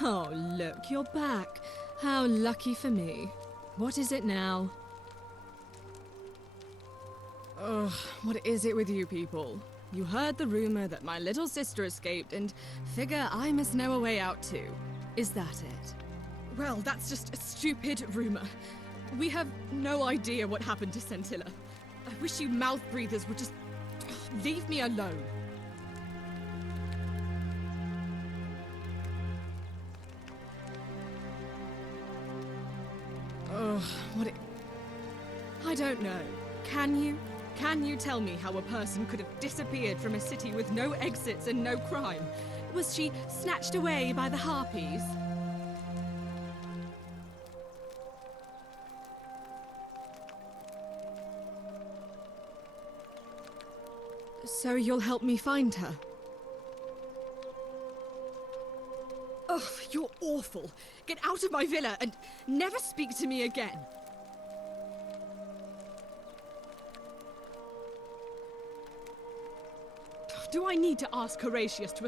Oh, look, you're back. How lucky for me. What is it now? Ugh, what is it with you people? You heard the rumor that my little sister escaped and figure I must know a way out too. Is that it? Well, that's just a stupid rumor. We have no idea what happened to Scintilla. I wish you mouth breathers would just leave me alone. Ugh, I don't know. Can you? Can you tell me how a person could have disappeared from a city with no exits and no crime? Was she snatched away by the Harpies? So you'll help me find her? Ugh, you're awful. Get out of my villa and never speak to me again. Do I need to ask Horatius to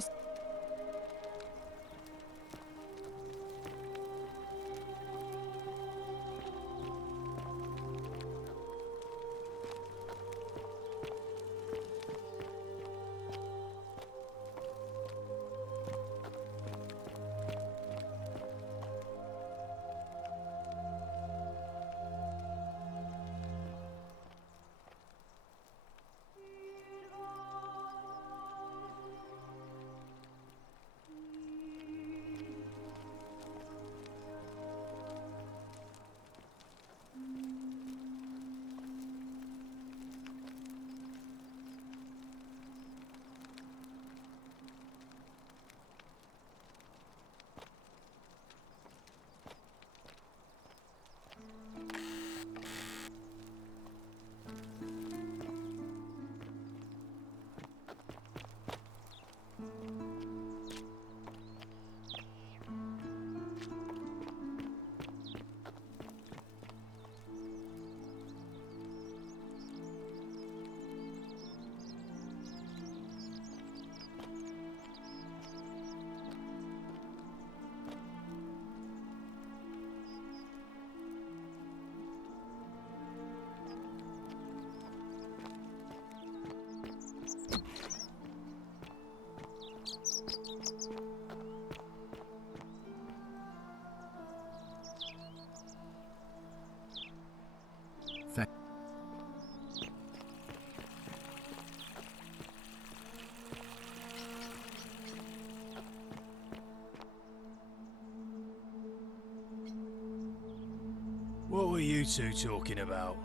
What were you two talking about?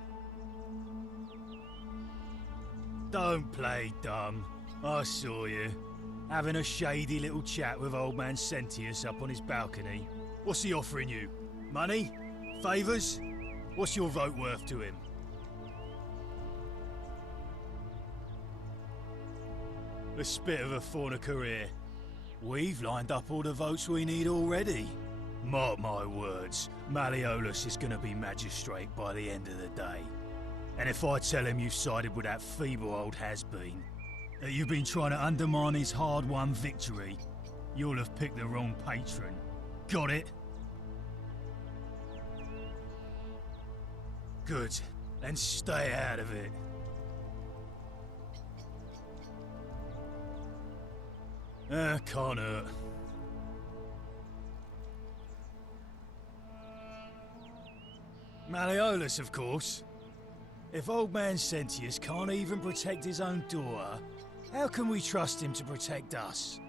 Don't play dumb. I saw you. Having a shady little chat with old man Sentius up on his balcony. What's he offering you? Money? Favours? What's your vote worth to him? A spit of a fauna career. We've lined up all the votes we need already. Mark my words, Malleolus is gonna be magistrate by the end of the day. And if I tell him you've sided with that feeble old has-been, that you've been trying to undermine his hard-won victory, you'll have picked the wrong patron. Got it? Good. Then stay out of it. Can't hurt. Malleolus, of course. If old man Sentius can't even protect his own daughter, how can we trust him to protect us?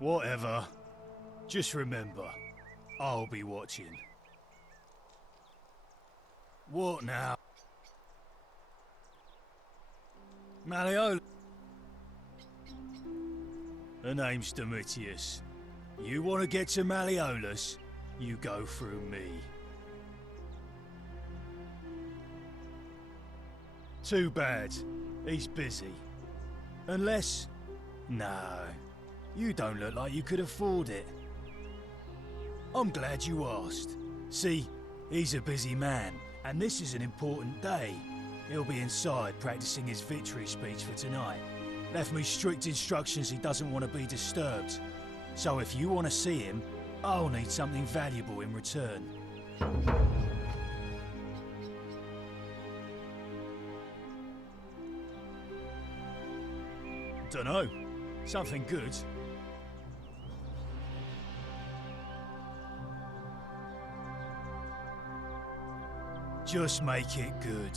Whatever. Just remember, I'll be watching. What now? Malleolus. Her name's Domitius. You want to get to Malleolus, you go through me. Too bad. He's busy. Unless... No. You don't look like you could afford it. I'm glad you asked. See, he's a busy man, And this is an important day. He'll be inside practicing his victory speech for tonight. Left me strict instructions he doesn't want to be disturbed. So if you want to see him, I'll need something valuable in return. Dunno. Something good. Just make it good.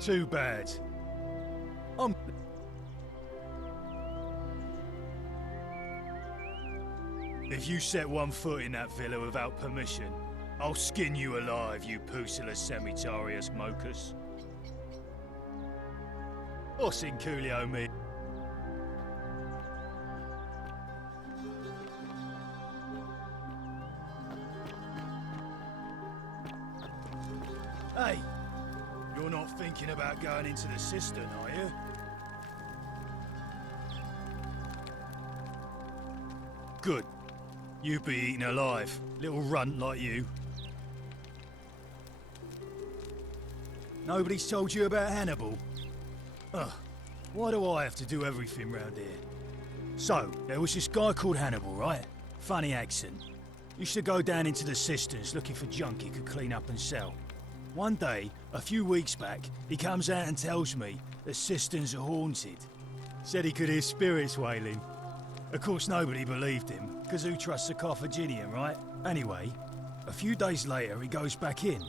Too bad. If you set one foot in that villa without permission, I'll skin you alive, you Pusilla Semitarius Mocus. Os in Coolio me. Hey, you're not thinking about going into the cistern, are you? Good. You be eaten alive, little runt like you. Nobody's told you about Hannibal? Ugh, why do I have to do everything round here? So, there was this guy called Hannibal, right? Funny accent. Used to go down into the cisterns looking for junk he could clean up and sell. One day, a few weeks back, he comes out and tells me the cisterns are haunted. Said he could hear spirits wailing. Of course, nobody believed him, because who trusts a Carthaginian, right? Anyway, a few days later, he goes back in.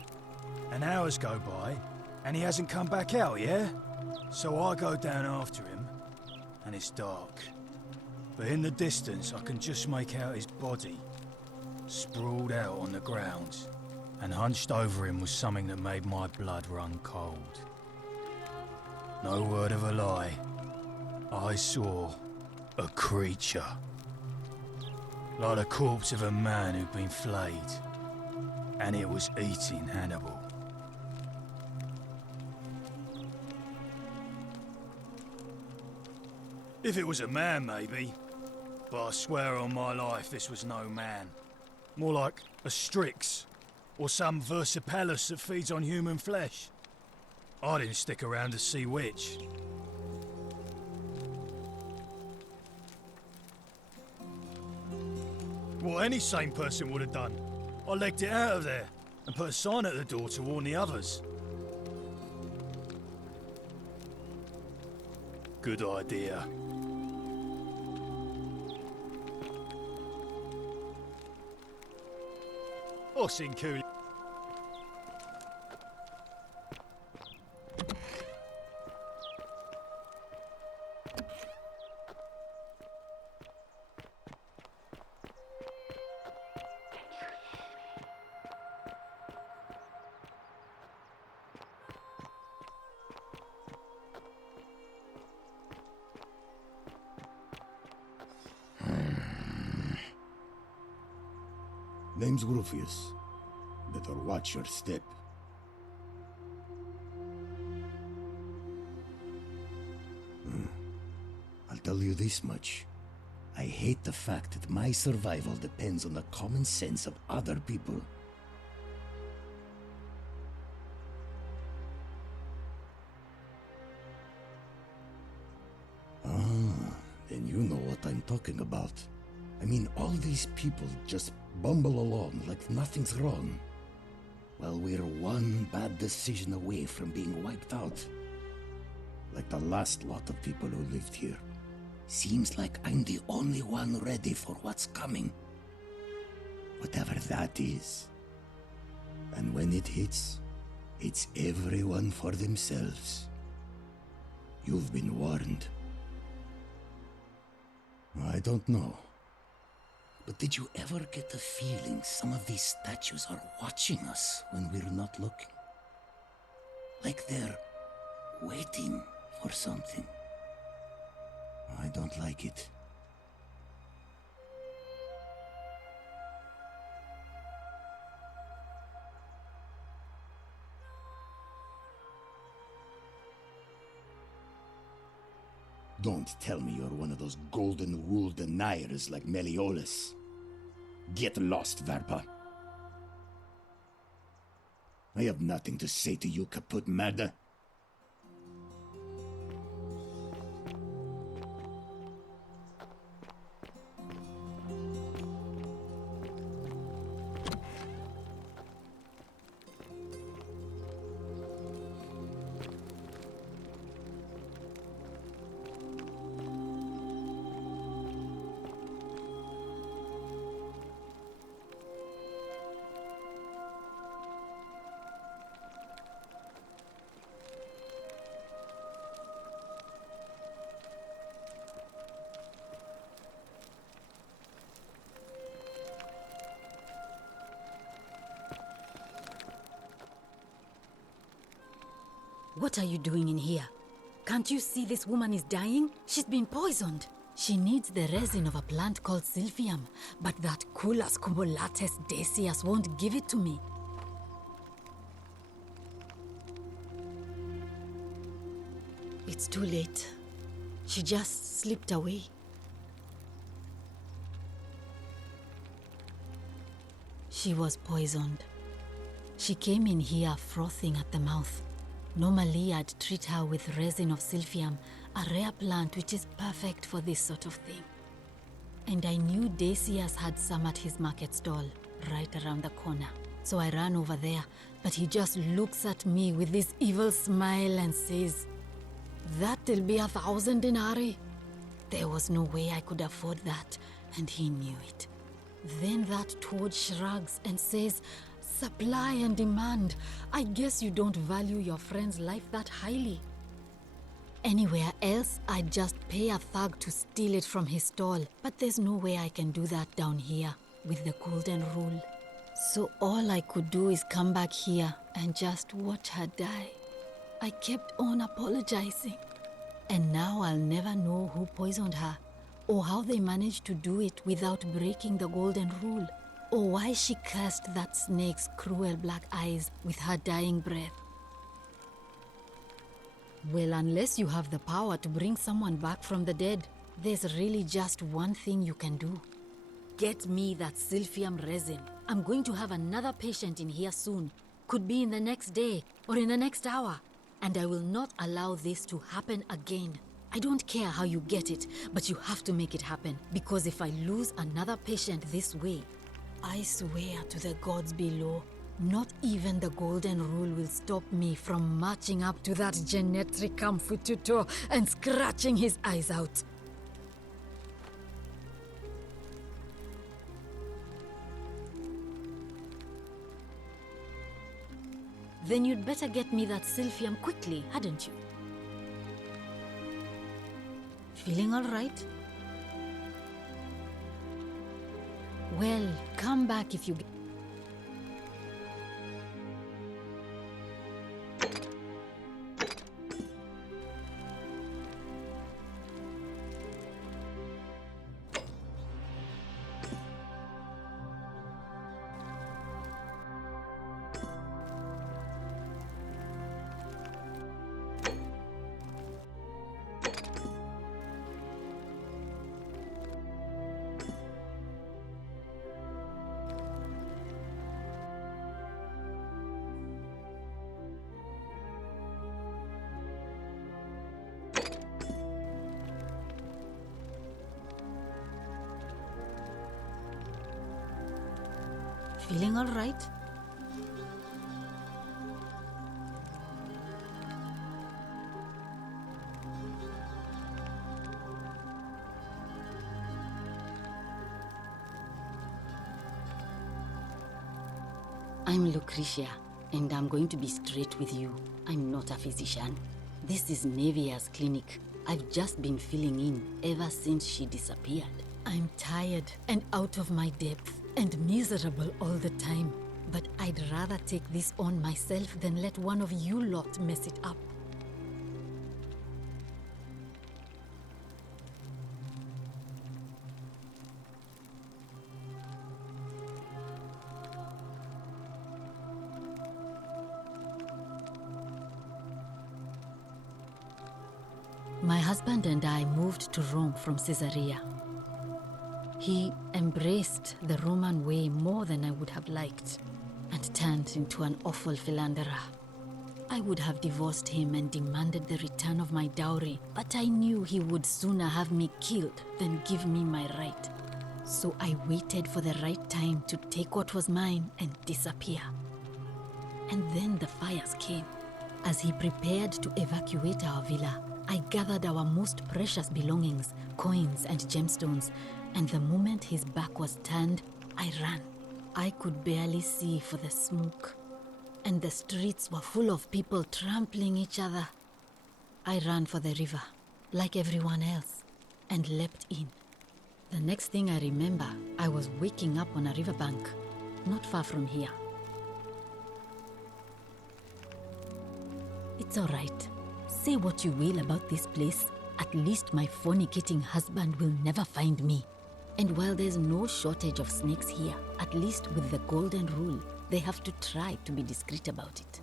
And hours go by, and he hasn't come back out, yeah? So I go down after him, and it's dark. But in the distance, I can just make out his body, sprawled out on the ground. And hunched over him was something that made my blood run cold. No word of a lie. I saw a creature. Like the corpse of a man who'd been flayed. And it was eating Hannibal. If it was a man, maybe. But I swear on my life this was no man. More like a Strix. Or some Versipelus that feeds on human flesh. I didn't stick around to see which. What any sane person would have done. I legged it out of there and put a sign at the door to warn the others. Good idea. Os in Coolio. Name's Rufius. Better watch your step. I'll tell you this much. I hate the fact that my survival depends on the common sense of other people. Then you know what I'm talking about. I mean, all these people just bumble along like nothing's wrong. While we're one bad decision away from being wiped out. Like the last lot of people who lived here. Seems like I'm the only one ready for what's coming. Whatever that is. And when it hits, it's everyone for themselves. You've been warned. I don't know. But did you ever get the feeling some of these statues are watching us when we're not looking? Like they're waiting for something. I don't like it. Don't tell me you're one of those golden rule deniers like Meliodas. Get lost, Varpa. I have nothing to say to you, Kaput Mada. What are you doing in here? Can't you see this woman is dying? She's been poisoned. She needs the resin of a plant called Silphium, but that Culus cubulatus decius won't give it to me. It's too late. She just slipped away. She was poisoned. She came in here frothing at the mouth. Normally, I'd treat her with resin of Silphium, a rare plant which is perfect for this sort of thing. And I knew Decius had some at his market stall, right around the corner. So I ran over there, but he just looks at me with this evil smile and says, "That'll be 1,000 denarii." There was no way I could afford that, and he knew it. Then that toad shrugs and says, "Supply and demand. I guess you don't value your friend's life that highly." Anywhere else, I'd just pay a thug to steal it from his stall. But there's no way I can do that down here with the golden rule. So all I could do is come back here and just watch her die. I kept on apologizing. And now I'll never know who poisoned her, or how they managed to do it without breaking the golden rule, or why she cursed that snake's cruel black eyes with her dying breath. Well, unless you have the power to bring someone back from the dead, there's really just one thing you can do. Get me that Silphium resin. I'm going to have another patient in here soon. Could be in the next day or in the next hour. And I will not allow this to happen again. I don't care how you get it, but you have to make it happen. Because if I lose another patient this way, I swear to the gods below, not even the golden rule will stop me from marching up to that Genetricum Fututo and scratching his eyes out. Then you'd better get me that Silphium quickly, hadn't you? Feeling all right? Well, come back if you get... Feeling all right? I'm Lucretia, and I'm going to be straight with you. I'm not a physician. This is Nevia's clinic. I've just been filling in ever since she disappeared. I'm tired and out of my depth and miserable all the time. But I'd rather take this on myself than let one of you lot mess it up. My husband and I moved to Rome from Caesarea. He embraced the Roman way more than I would have liked, and turned into an awful philanderer. I would have divorced him and demanded the return of my dowry, but I knew he would sooner have me killed than give me my right. So I waited for the right time to take what was mine and disappear. And then the fires came. As he prepared to evacuate our villa, I gathered our most precious belongings, coins and gemstones, and the moment his back was turned, I ran. I could barely see for the smoke, and the streets were full of people trampling each other. I ran for the river, like everyone else, and leapt in. The next thing I remember, I was waking up on a riverbank, not far from here. It's all right. Say what you will about this place. At least my fornicating husband will never find me. And while there's no shortage of snakes here, at least with the golden rule, they have to try to be discreet about it.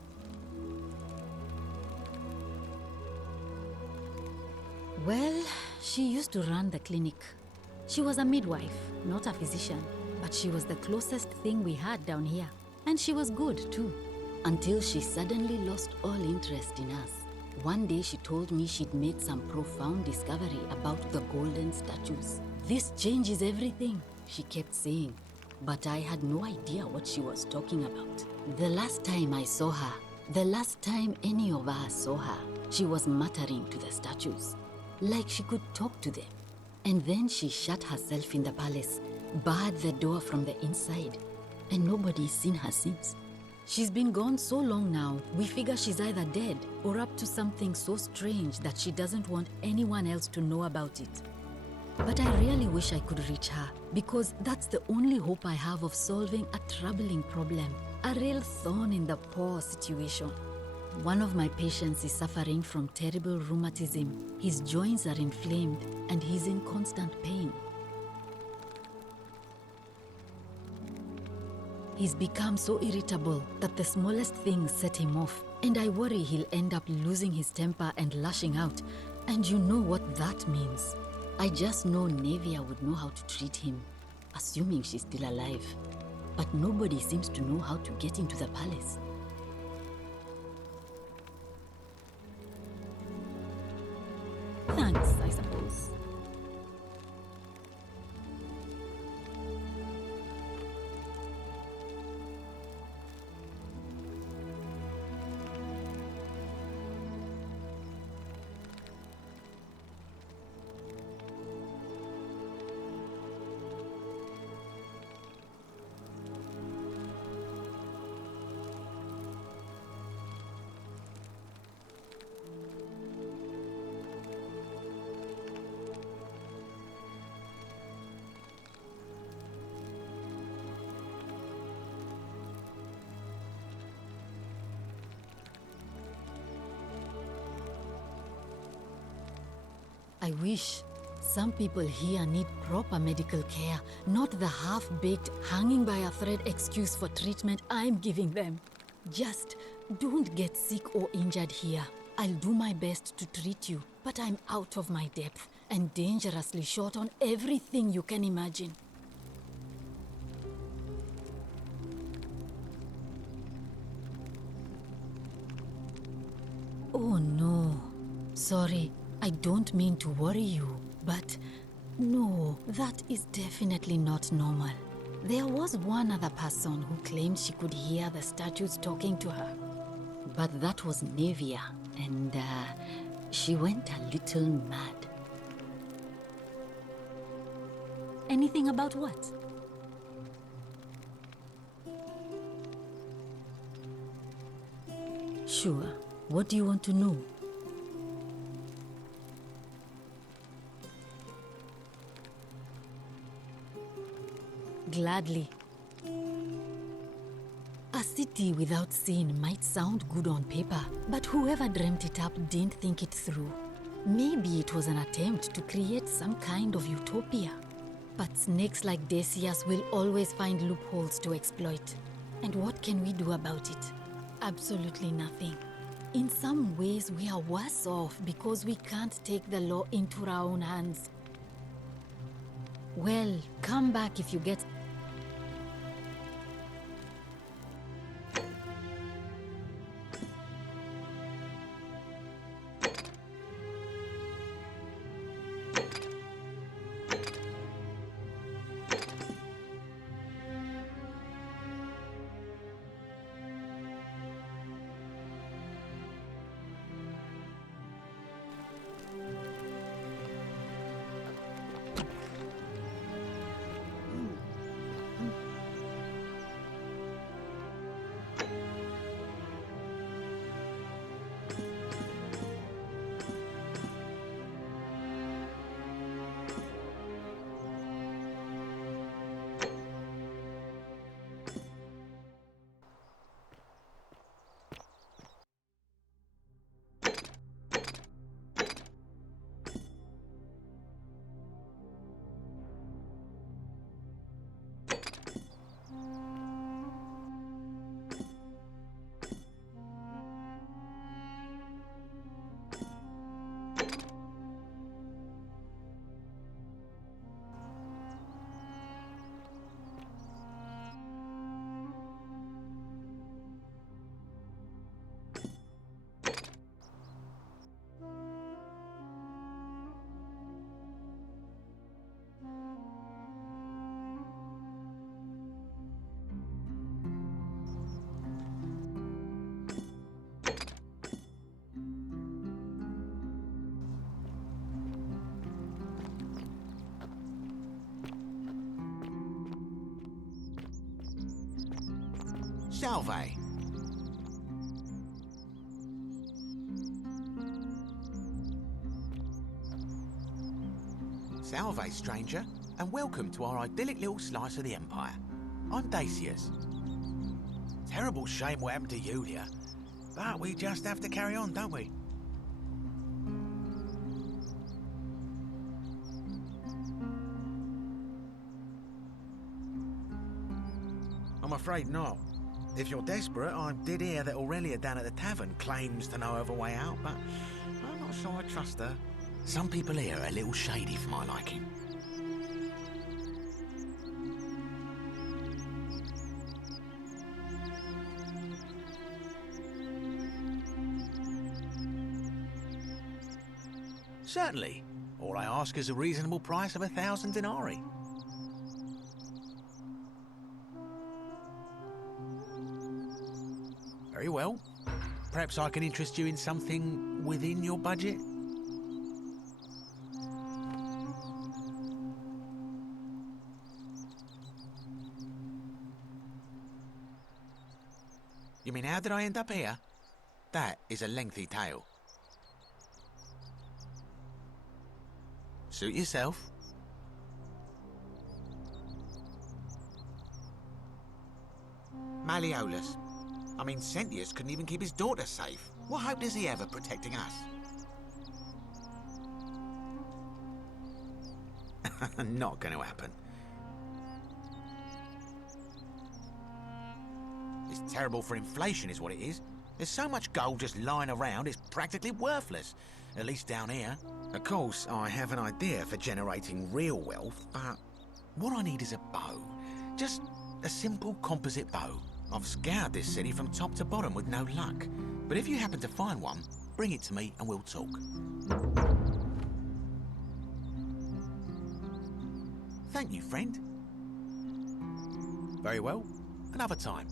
Well, she used to run the clinic. She was a midwife, not a physician, but she was the closest thing we had down here. And she was good too, until she suddenly lost all interest in us. One day she told me she'd made some profound discovery about the golden statues. This changes everything, she kept saying, but I had no idea what she was talking about. The last time I saw her, the last time any of us saw her, she was muttering to the statues, like she could talk to them. And then she shut herself in the palace, barred the door from the inside, and nobody's seen her since. She's been gone so long now, we figure she's either dead or up to something so strange that she doesn't want anyone else to know about it. But I really wish I could reach her, because that's the only hope I have of solving a troubling problem, a real thorn in the paw situation. One of my patients is suffering from terrible rheumatism. His joints are inflamed and he's in constant pain. He's become so irritable that the smallest things set him off, and I worry he'll end up losing his temper and lashing out, and you know what that means. I just know Nevia would know how to treat him, assuming she's still alive. But nobody seems to know how to get into the palace. Thanks, I suppose. I wish. Some people here need proper medical care, not the half-baked, hanging by a thread excuse for treatment I'm giving them. Just don't get sick or injured here. I'll do my best to treat you, but I'm out of my depth and dangerously short on everything you can imagine. Oh no. Sorry. I don't mean to worry you, but no, that is definitely not normal. There was one other person who claimed she could hear the statues talking to her. But that was Nevia, and she went a little mad. Anything about what? Sure. What do you want to know? Gladly. A city without sin might sound good on paper, but whoever dreamt it up didn't think it through. Maybe it was an attempt to create some kind of utopia. But snakes like Decius will always find loopholes to exploit. And what can we do about it? Absolutely nothing. In some ways, we are worse off because we can't take the law into our own hands. Well, come back if you get... Salve. Salve, stranger, and welcome to our idyllic little slice of the Empire. I'm Dacius. Terrible shame what happened to Yulia, but we just have to carry on, don't we? I'm afraid not. If you're desperate, I did hear that Aurelia down at the tavern claims to know of a way out, but I'm not sure I trust her. Some people here are a little shady for my liking. Certainly. All I ask is a reasonable price of 1,000 denarii. Very well. Perhaps I can interest you in something within your budget? You mean, how did I end up here? That is a lengthy tale. Suit yourself. Malleolus. I mean, Sentius couldn't even keep his daughter safe. What hope does he have of protecting us? Not going to happen. It's terrible for inflation is what it is. There's so much gold just lying around, it's practically worthless. At least down here. Of course, I have an idea for generating real wealth, but what I need is a bow. Just a simple composite bow. I've scoured this city from top to bottom with no luck. But if you happen to find one, bring it to me and we'll talk. Thank you, friend. Very well. Another time.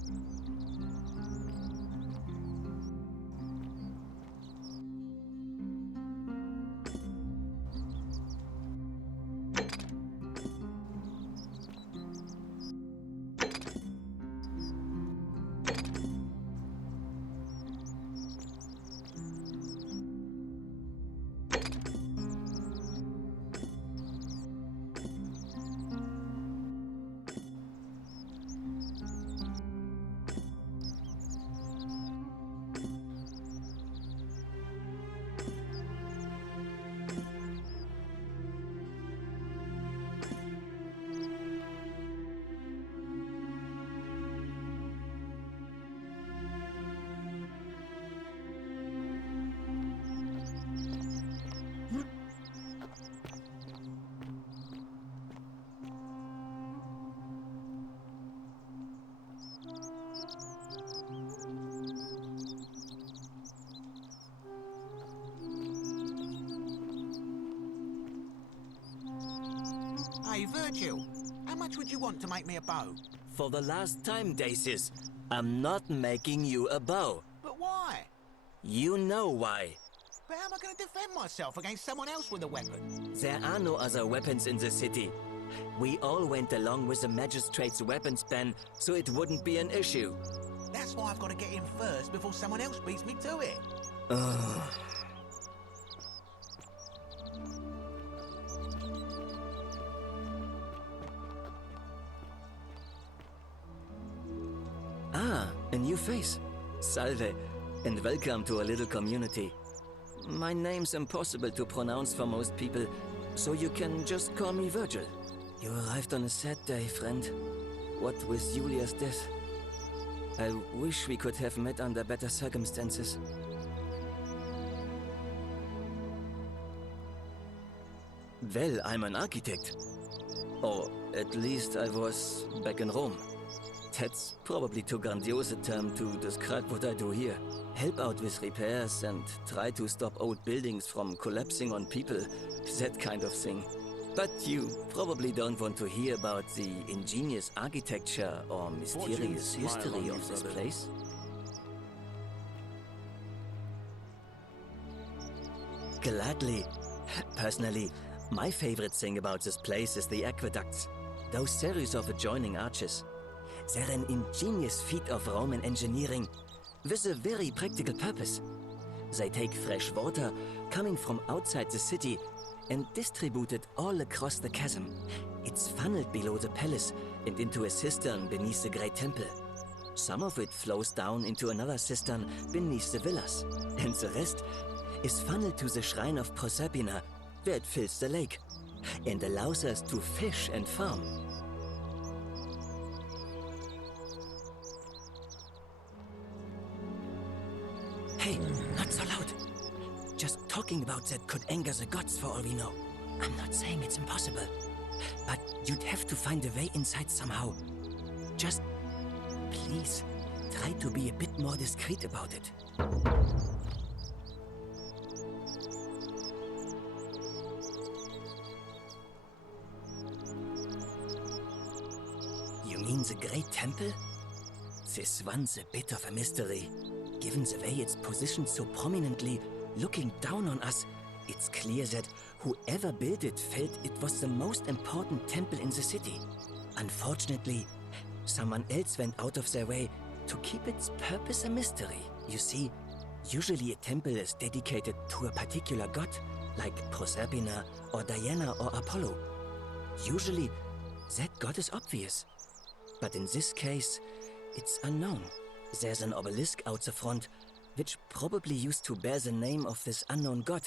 Hey, Virgil, how much would you want to make me a bow? For the last time, Dacis, I'm not making you a bow. But why? You know why. But how am I going to defend myself against someone else with a weapon? There are no other weapons in the city. We all went along with the magistrate's weapons ban, so it wouldn't be an issue. That's why I've got to get in first before someone else beats me to it. Ah, a new face. Salve, and welcome to a little community. My name's impossible to pronounce for most people, so you can just call me Virgil. You arrived on a sad day, friend. What with Julia's death. I wish we could have met under better circumstances. Well, I'm an architect. Or at least I was back in Rome. That's probably too grandiose a term to describe what I do here. Help out with repairs and try to stop old buildings from collapsing on people. That kind of thing. But you probably don't want to hear about the ingenious architecture or mysterious history of this place. Gladly. Personally, my favorite thing about this place is the aqueducts. Those series of adjoining arches. They're an ingenious feat of Roman engineering with a very practical purpose. They take fresh water coming from outside the city and distribute it all across the chasm. It's funneled below the palace and into a cistern beneath the great temple. Some of it flows down into another cistern beneath the villas, and the rest is funneled to the shrine of Proserpina, where it fills the lake and allows us to fish and farm. Hey, not so loud. Just talking about that could anger the gods for all we know. I'm not saying it's impossible, but you'd have to find a way inside somehow. Just, please, try to be a bit more discreet about it. You mean the Great Temple? This one's a bit of a mystery. Given the way it's positioned so prominently, looking down on us, it's clear that whoever built it felt it was the most important temple in the city. Unfortunately, someone else went out of their way to keep its purpose a mystery. You see, usually a temple is dedicated to a particular god, like Proserpina or Diana or Apollo. Usually, that god is obvious. But in this case, it's unknown. There's an obelisk out the front, which probably used to bear the name of this unknown god.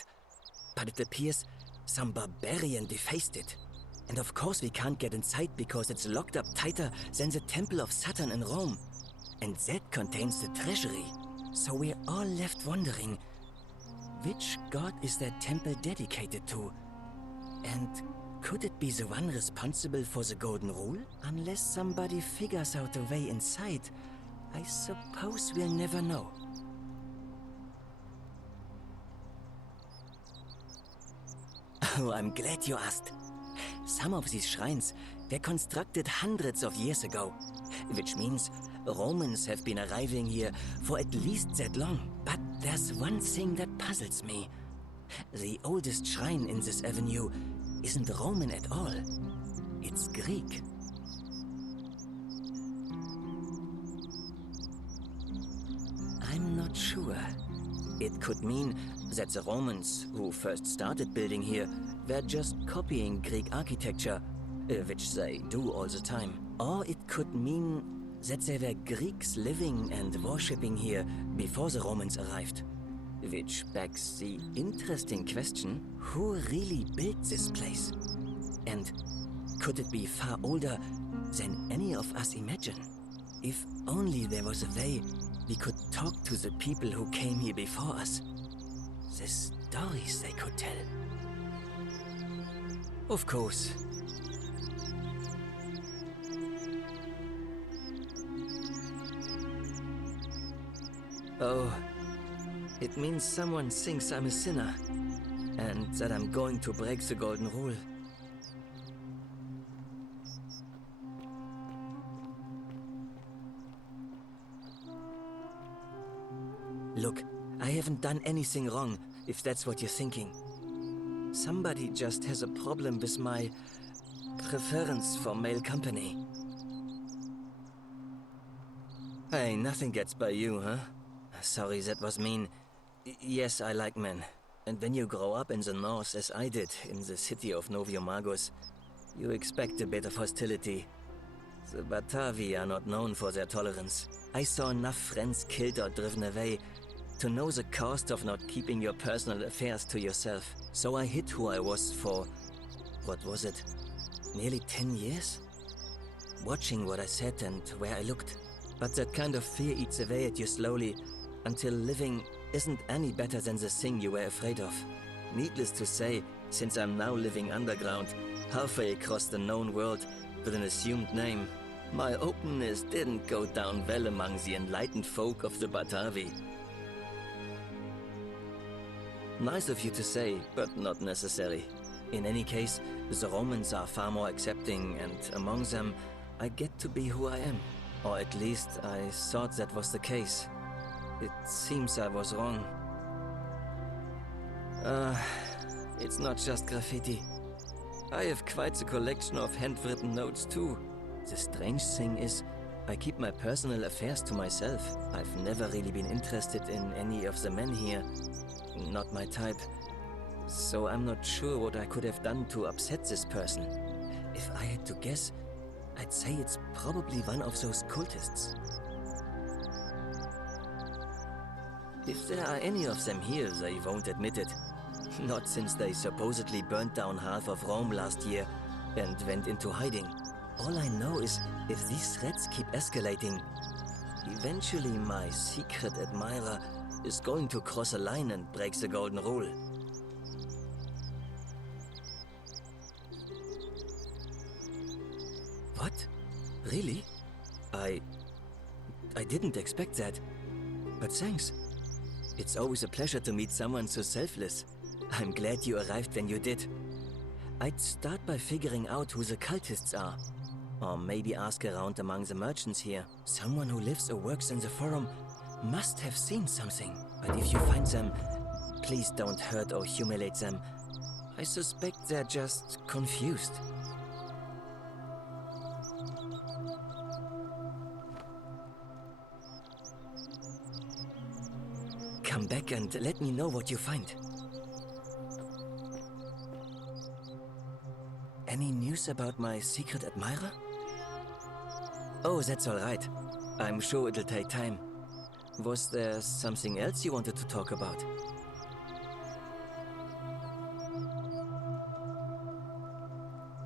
But it appears some barbarian defaced it. And of course we can't get inside because it's locked up tighter than the Temple of Saturn in Rome. And that contains the treasury. So we're all left wondering, which god is that temple dedicated to? And could it be the one responsible for the Golden Rule? Unless somebody figures out a way inside, I suppose we'll never know. Oh, I'm glad you asked. Some of these shrines were constructed hundreds of years ago, which means Romans have been arriving here for at least that long. But there's one thing that puzzles me. The oldest shrine in this avenue isn't Roman at all. It's Greek. I'm not sure. It could mean that the Romans, who first started building here, were just copying Greek architecture, which they do all the time. Or it could mean that there were Greeks living and worshipping here before the Romans arrived. Which begs the interesting question, who really built this place? And could it be far older than any of us imagine? If only there was a way we could talk to the people who came here before us. The stories they could tell. Of course. Oh, it means someone thinks I'm a sinner, and that I'm going to break the Golden Rule. Look, I haven't done anything wrong, if that's what you're thinking. Somebody just has a problem with my preference for male company. Hey, nothing gets by you, huh? Sorry, that was mean. Yes, I like men. And when you grow up in the north, as I did, in the city of Noviomagus, you expect a bit of hostility. The Batavi are not known for their tolerance. I saw enough friends killed or driven away to know the cost of not keeping your personal affairs to yourself. So I hid who I was for, what was it, nearly 10 years? Watching what I said and where I looked. But that kind of fear eats away at you slowly, until living isn't any better than the thing you were afraid of. Needless to say, since I'm now living underground, halfway across the known world with an assumed name, my openness didn't go down well among the enlightened folk of the Batavi. Nice of you to say, but not necessary. In any case, the Romans are far more accepting, and among them, I get to be who I am. Or at least, I thought that was the case. It seems I was wrong. It's not just graffiti. I have quite a collection of handwritten notes too. The strange thing is, I keep my personal affairs to myself. I've never really been interested in any of the men here. Not my type. So I'm not sure what I could have done to upset this person. If I had to guess, I'd say it's probably one of those cultists. If there are any of them here, they won't admit it. Not since they supposedly burnt down half of Rome last year and went into hiding. All I know is, if these threats keep escalating, eventually my secret admirer is going to cross a line and break the golden rule. What? Really? I didn't expect that. But thanks. It's always a pleasure to meet someone so selfless. I'm glad you arrived when you did. I'd start by figuring out who the cultists are. Or maybe ask around among the merchants here. Someone who lives or works in the forum must have seen something. But if you find them, please don't hurt or humiliate them. I suspect they're just confused. Come back and let me know what you find. Any news about my secret admirer? Oh, that's all right. I'm sure it'll take time. Was there something else you wanted to talk about?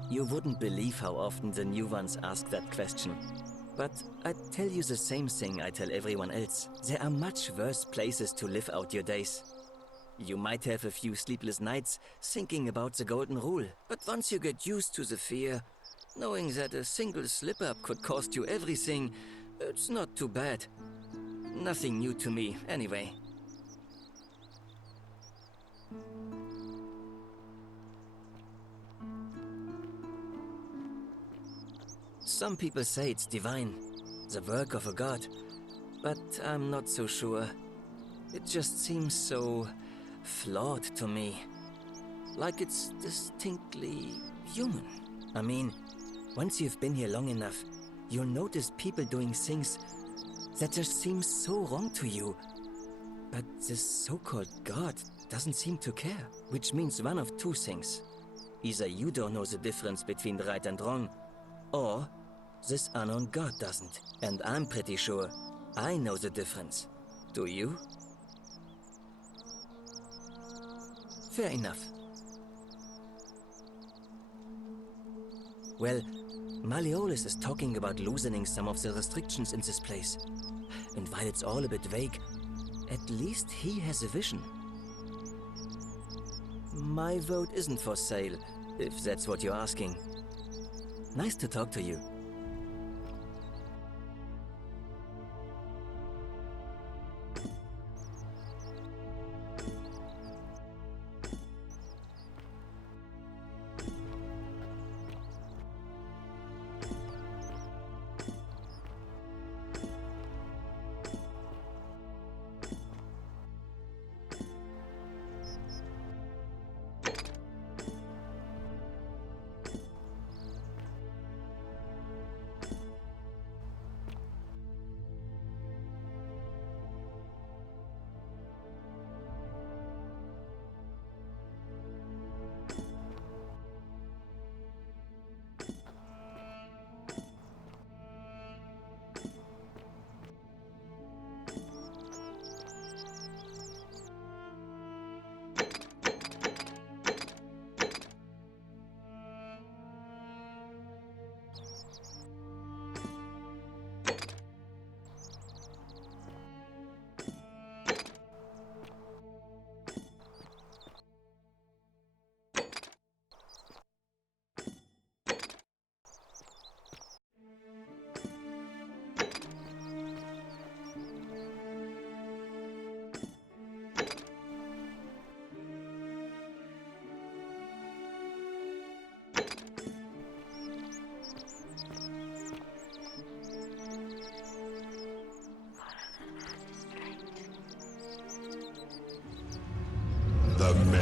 You wouldn't believe how often the new ones ask that question. But I'd tell you the same thing I tell everyone else. There are much worse places to live out your days. You might have a few sleepless nights thinking about the golden rule, but once you get used to the fear, knowing that a single slip-up could cost you everything, it's not too bad. Nothing new to me, anyway. Some people say it's divine, the work of a god, but I'm not so sure. It just seems so flawed to me. Like it's distinctly human. I mean, once you've been here long enough, you'll notice people doing things that just seem so wrong to you. But this so-called god doesn't seem to care, which means one of two things. Either you don't know the difference between right and wrong, or this unknown god doesn't. And I'm pretty sure I know the difference. Do you? Fair enough. Well, Malleolus is talking about loosening some of the restrictions in this place. And while it's all a bit vague, at least he has a vision. My vote isn't for sale, if that's what you're asking. Nice to talk to you.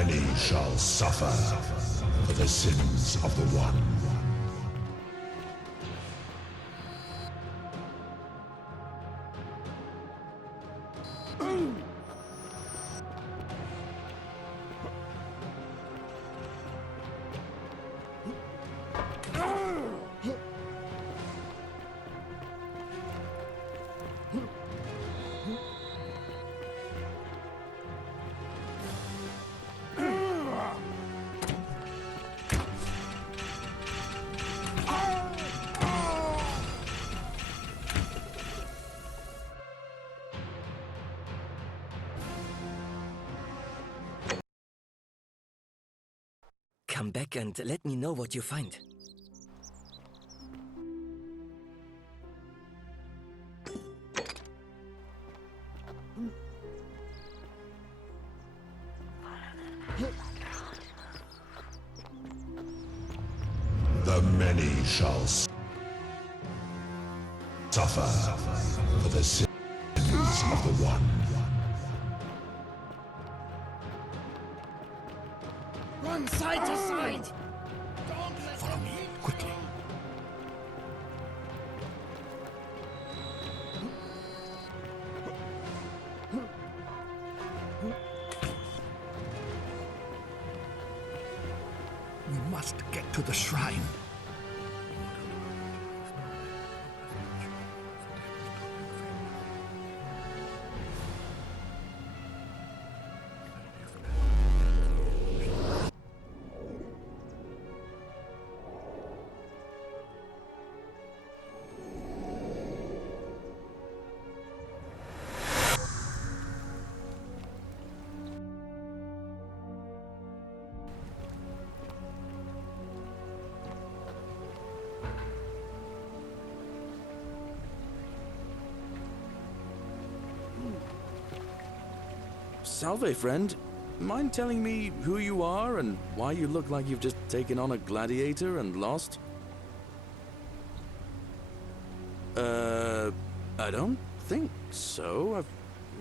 many shall suffer for the sins of the one. Come back and let me know what you find. The many shall suffer for the sins of the one. Run side to side! Follow me, quickly. We must get to the shrine. Salve, friend. Mind telling me who you are and why you look like you've just taken on a gladiator and lost? I don't think so. I've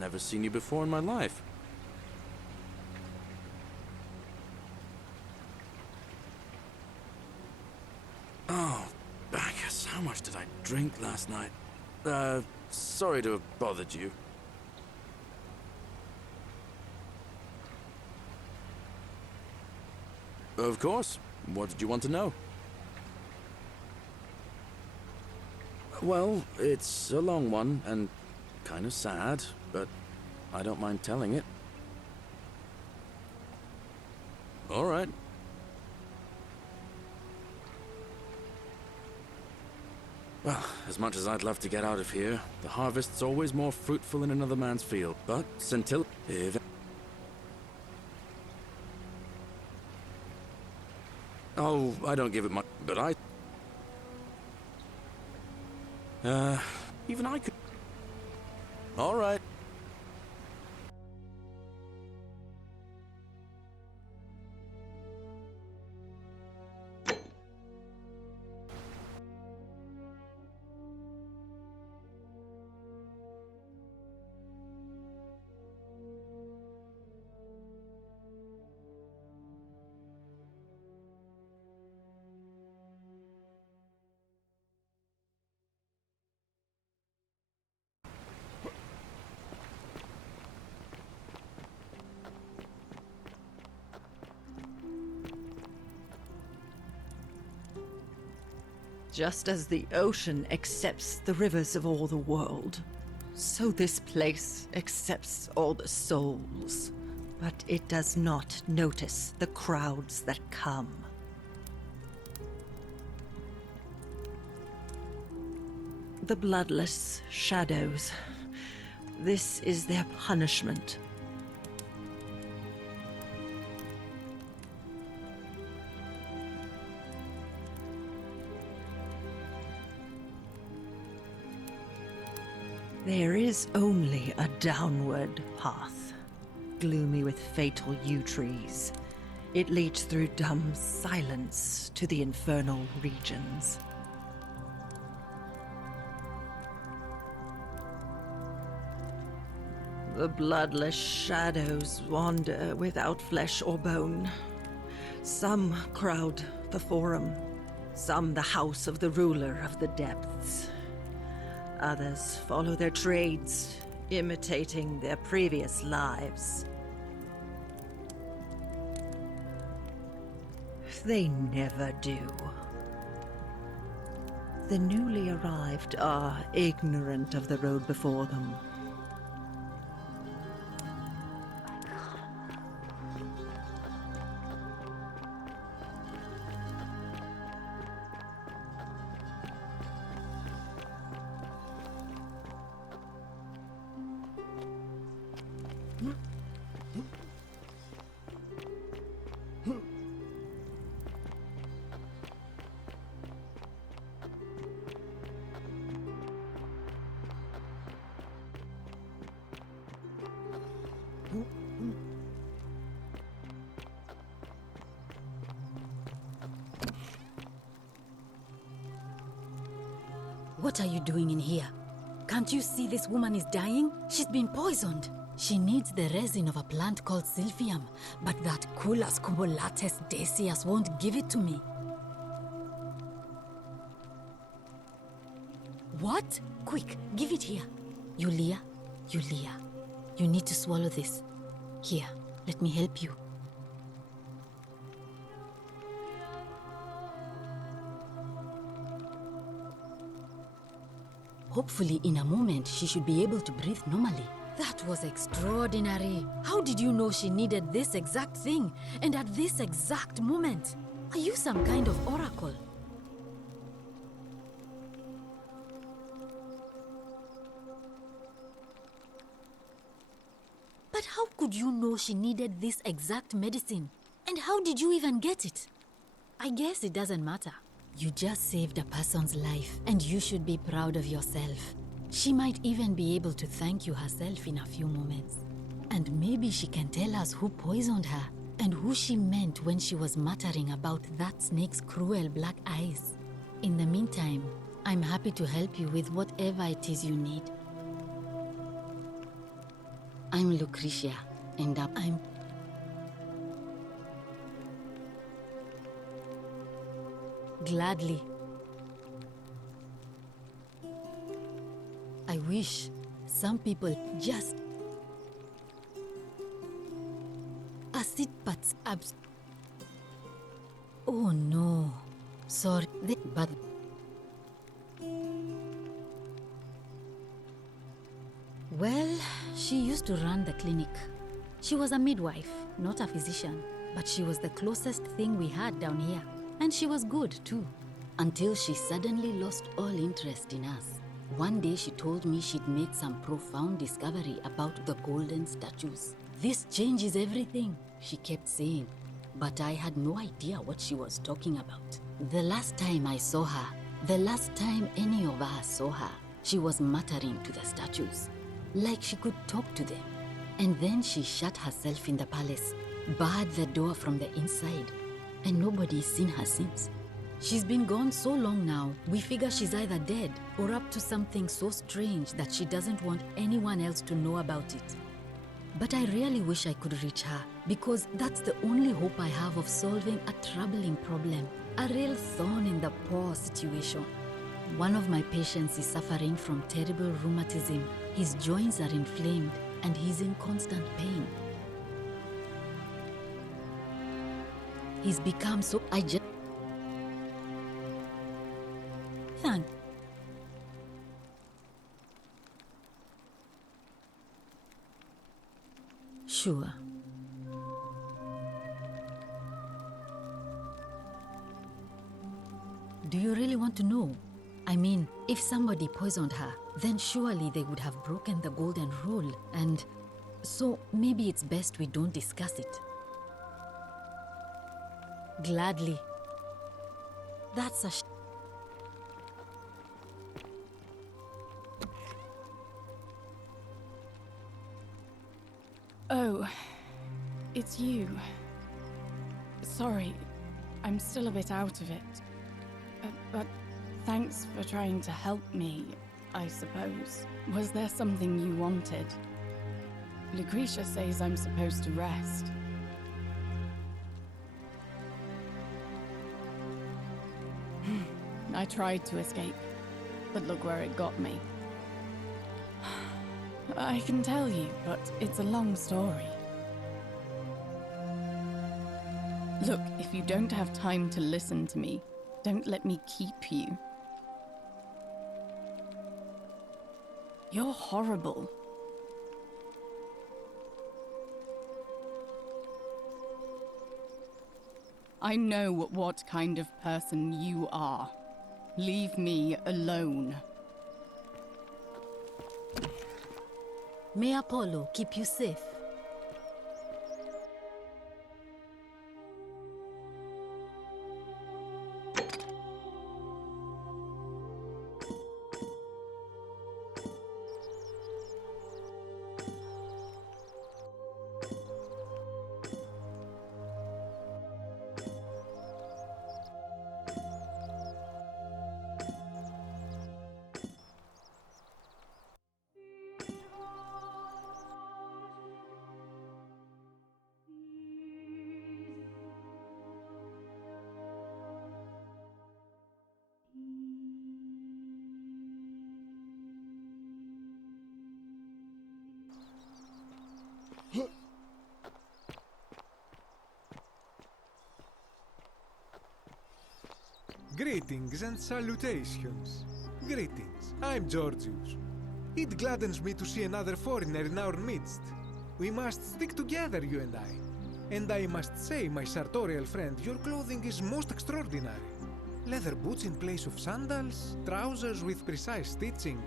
never seen you before in my life. Oh, Bacchus, how much did I drink last night? Sorry to have bothered you. Of course. What did you want to know? Well, it's a long one and kind of sad, but I don't mind telling it. All right. Well, as much as I'd love to get out of here, the harvest's always more fruitful in another man's field. But until if oh, I don't give it much, but even I could. All right. Just as the ocean accepts the rivers of all the world, so this place accepts all the souls. But it does not notice the crowds that come. The bloodless shadows. This is their punishment. There is only a downward path, gloomy with fatal yew trees. It leads through dumb silence to the infernal regions. The bloodless shadows wander without flesh or bone. Some crowd the Forum, some the house of the ruler of the depths. Others follow their trades, imitating their previous lives. They never do. The newly arrived are ignorant of the road before them. What are you doing in here? Can't you see this woman is dying? She's been poisoned. She needs the resin of a plant called Sylphium, but that Culus cumulatus decius won't give it to me. What? Quick, give it here. Yulia, you need to swallow this. Here, let me help you. Hopefully, in a moment, she should be able to breathe normally. That was extraordinary. How did you know she needed this exact thing, and at this exact moment? Are you some kind of oracle? But how could you know she needed this exact medicine? And how did you even get it? I guess it doesn't matter. You just saved a person's life, and you should be proud of yourself. She might even be able to thank you herself in a few moments. And maybe she can tell us who poisoned her, and who she meant when she was muttering about that snake's cruel black eyes. In the meantime, I'm happy to help you with whatever it is you need. I'm Lucretia, and I'm... Gladly. I wish some people just... abs... Oh no. Sorry, but... Well, she used to run the clinic. She was a midwife, not a physician, but she was the closest thing we had down here. And she was good, too. Until she suddenly lost all interest in us. One day she told me she'd made some profound discovery about the golden statues. This changes everything, she kept saying. But I had no idea what she was talking about. The last time I saw her, the last time any of us saw her, she was muttering to the statues, like she could talk to them. And then she shut herself in the palace, barred the door from the inside, and nobody's seen her since. She's been gone so long now, we figure she's either dead or up to something so strange that she doesn't want anyone else to know about it. But I really wish I could reach her, because that's the only hope I have of solving a troubling problem, a real thorn in the paw situation. One of my patients is suffering from terrible rheumatism. His joints are inflamed and he's in constant pain. He's become so... Thank... Sure. Do you really want to know? I mean, if somebody poisoned her, then surely they would have broken the golden rule, and so maybe it's best we don't discuss it. Gladly. That's a Oh, it's you. Sorry, I'm still a bit out of it. But thanks for trying to help me, I suppose. Was there something you wanted? Lucretia says I'm supposed to rest. I tried to escape, but look where it got me. I can tell you, but it's a long story. Look, if you don't have time to listen to me, don't let me keep you. You're horrible. I know what kind of person you are. Leave me alone. May Apollo keep you safe. Greetings and salutations. Greetings, I'm Georgius. It gladdens me to see another foreigner in our midst. We must stick together, you and I. And I must say, my sartorial friend, your clothing is most extraordinary. Leather boots in place of sandals, trousers with precise stitching,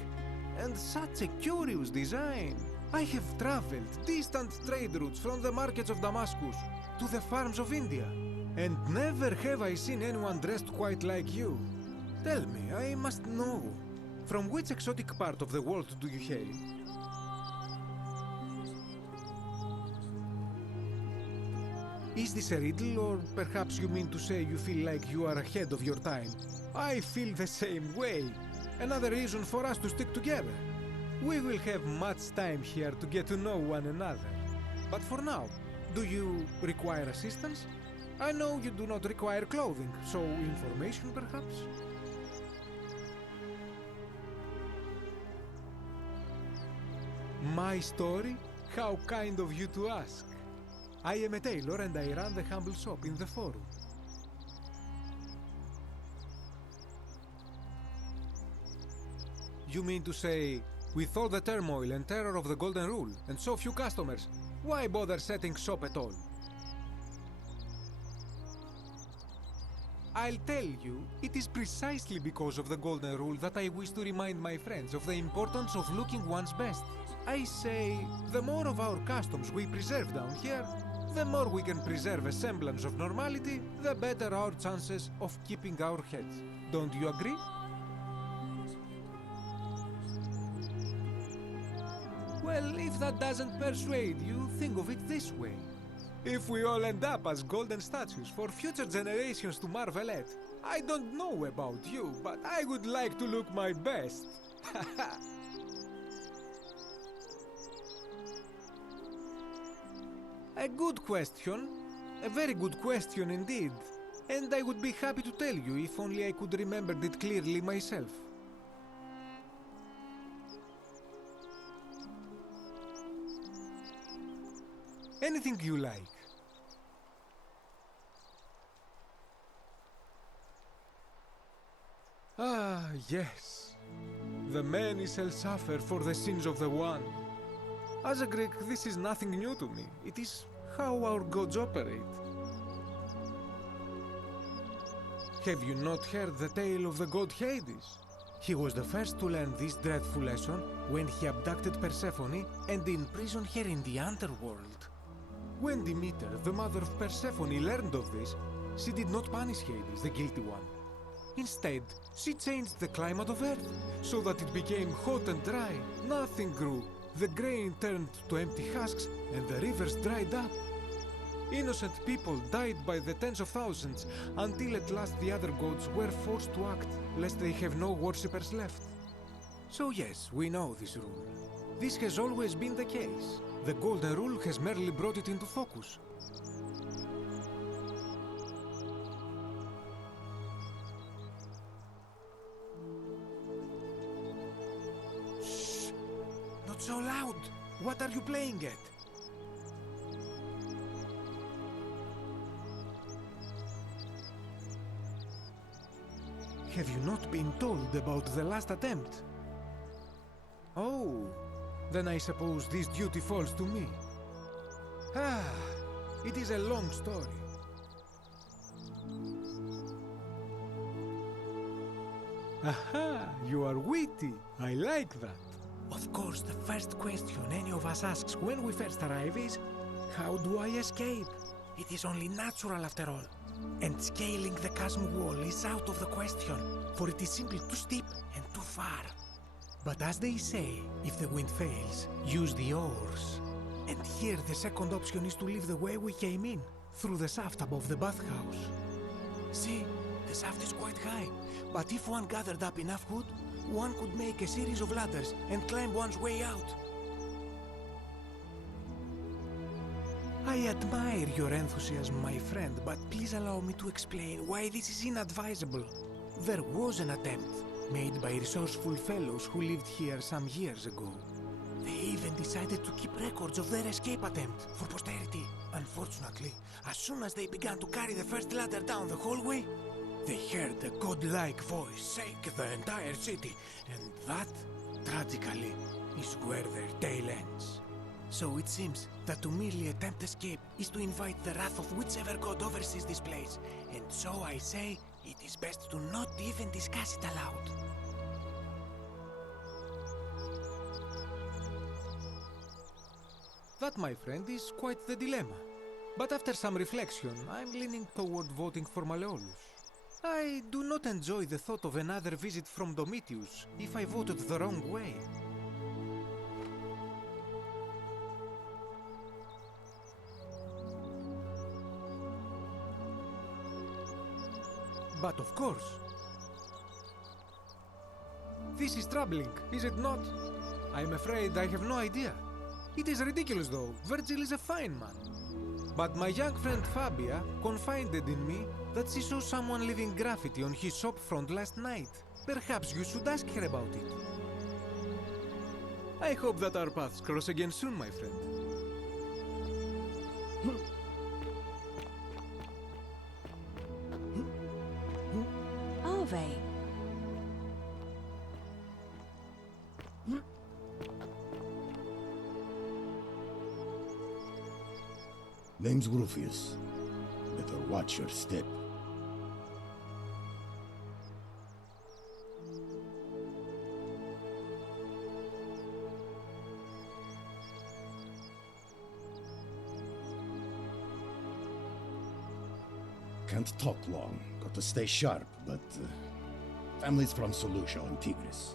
and such a curious design. I have traveled distant trade routes from the markets of Damascus to the farms of India, and never have I seen anyone dressed quite like you. Tell me, I must know, from which exotic part of the world do you hail? Is this a riddle, or perhaps you mean to say you feel like you are ahead of your time? I feel the same way. Another reason for us to stick together. We will have much time here to get to know one another. But for now, do you require assistance? I know you do not require clothing, so information perhaps? My story? How kind of you to ask. I am a tailor and I run the humble shop in the forum. You mean to say, with all the turmoil and terror of the Golden Rule and so few customers, why bother setting shop at all? I'll tell you, it is precisely because of the Golden Rule that I wish to remind my friends of the importance of looking one's best. I say, the more of our customs we preserve down here, the more we can preserve a semblance of normality, the better our chances of keeping our heads. Don't you agree? Well, if that doesn't persuade you, think of it this way. If we all end up as golden statues for future generations to marvel at, I don't know about you, but I would like to look my best. A good question. A very good question indeed. And I would be happy to tell you if only I could remember it clearly myself. Anything you like. Ah, yes. The many shall suffer for the sins of the one. As a Greek, this is nothing new to me. It is how our gods operate. Have you not heard the tale of the god Hades? He was the first to learn this dreadful lesson when he abducted Persephone and imprisoned her in the underworld. When Demeter, the mother of Persephone, learned of this, she did not punish Hades, the guilty one. Instead, she changed the climate of Earth so that it became hot and dry. Nothing grew. The grain turned to empty husks and the rivers dried up. Innocent people died by the tens of thousands until at last the other gods were forced to act, lest they have no worshippers left. So yes, we know this rule. This has always been the case. The Golden Rule has merely brought it into focus. Shh! Not so loud! What are you playing at? Have you not been told about the last attempt? Oh, then I suppose this duty falls to me. Ah, it is a long story. Aha, you are witty. I like that. Of course, the first question any of us asks when we first arrive is, how do I escape? It is only natural after all. And scaling the chasm wall is out of the question, for it is simply too steep and too far. But as they say, if the wind fails, use the oars. And here the second option is to leave the way we came in, through the shaft above the bathhouse. See, the shaft is quite high, but if one gathered up enough wood, one could make a series of ladders and climb one's way out. I admire your enthusiasm, my friend, but please allow me to explain why this is inadvisable. There was an attempt made by resourceful fellows who lived here some years ago. They even decided to keep records of their escape attempt for posterity. Unfortunately, as soon as they began to carry the first ladder down the hallway, they heard a godlike voice shake the entire city, and that, tragically, is where their tale ends. So it seems that to merely attempt escape is to invite the wrath of whichever god oversees this place, and so I say it is best to not even discuss it aloud. That, my friend, is quite the dilemma. But after some reflection, I'm leaning toward voting for Malleolus. I do not enjoy the thought of another visit from Domitius if I voted the wrong way. But of course, this is troubling, is it not? I'm afraid I have no idea. It is ridiculous though, Virgil is a fine man. But my young friend Fabia confided in me that she saw someone leaving graffiti on his shop front last night. Perhaps you should ask her about it. I hope that our paths cross again soon, my friend. Ave. Name's Rufius. Better watch your step. Can't talk long. Got to stay sharp, but family's from Seleucia on Tigris,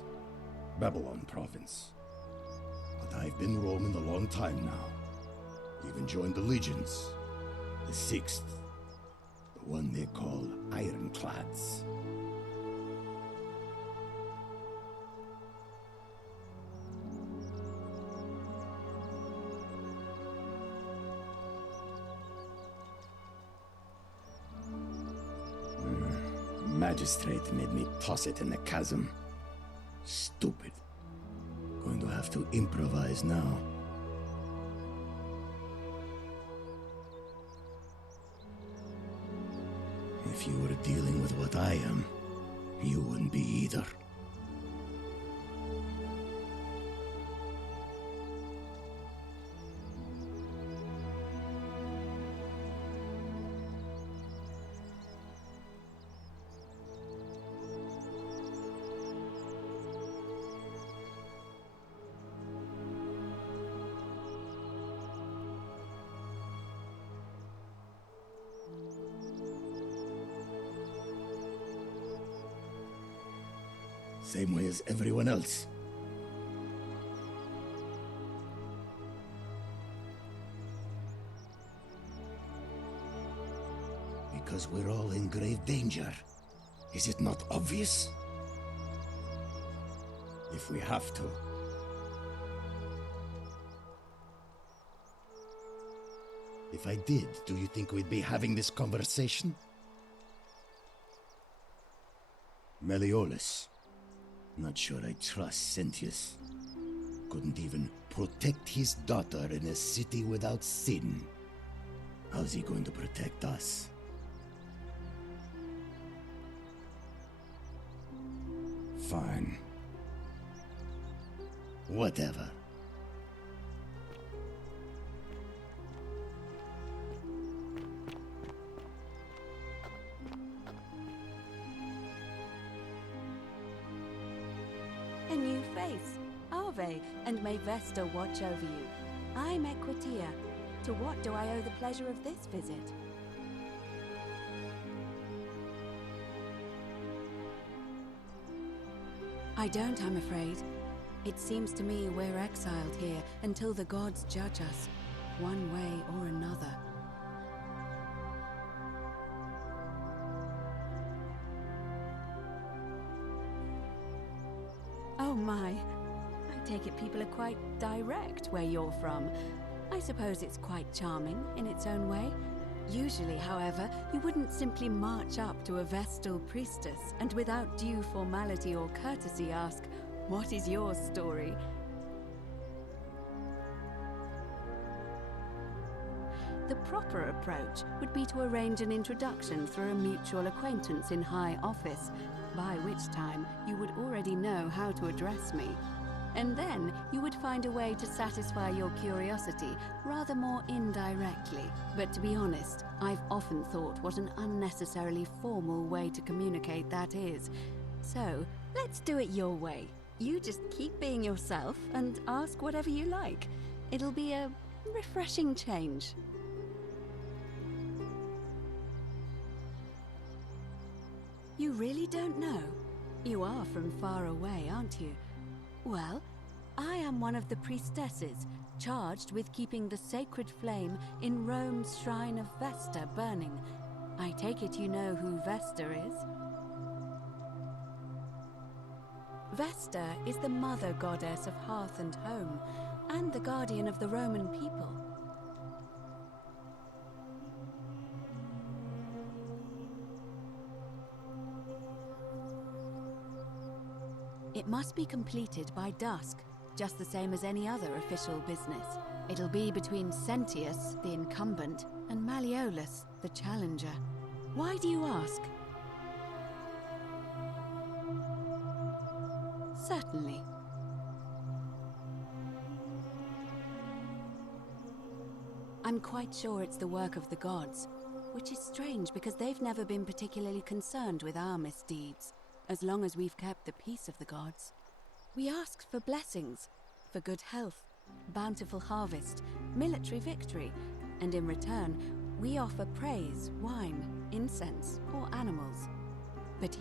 Babylon province. But I've been roaming a long time now. Even joined the legions, the 6th, the one they call Ironclads. Magistrate made me toss it in the chasm. Stupid. Going to have to improvise now. If you were dealing with what I am, you wouldn't be either. Same way as everyone else. Because we're all in grave danger. Is it not obvious? If we have to. If I did, do you think we'd be having this conversation? Malleolus. Not sure I trust Sentius. Couldn't even protect his daughter in a city without sin. How's he going to protect us? Fine. Whatever. A new face. Ave, and may Vesta watch over you. I'm Equitia. To what do I owe the pleasure of this visit? I don't, I'm afraid. It seems to me we're exiled here until the gods judge us, one way or another. Oh my. I take it people are quite direct where you're from. I suppose it's quite charming in its own way. Usually, however, you wouldn't simply march up to a Vestal priestess and without due formality or courtesy ask, "What is your story?" The proper approach would be to arrange an introduction through a mutual acquaintance in high office, by which time you would already know how to address me. And then you would find a way to satisfy your curiosity rather more indirectly. But to be honest, I've often thought what an unnecessarily formal way to communicate that is. So, let's do it your way. You just keep being yourself and ask whatever you like. It'll be a refreshing change. You really don't know? You are from far away, aren't you? Well, I am one of the priestesses, charged with keeping the sacred flame in Rome's shrine of Vesta burning. I take it you know who Vesta is? Vesta is the mother goddess of hearth and home, and the guardian of the Roman people. It must be completed by dusk, just the same as any other official business. It'll be between Sentius, the incumbent, and Malleolus, the challenger. Why do you ask? Certainly. I'm quite sure it's the work of the gods, which is strange because they've never been particularly concerned with our misdeeds. As long as we've kept the peace of the gods. We ask for blessings, for good health, bountiful harvest, military victory, and in return, we offer praise, wine, incense, or animals. But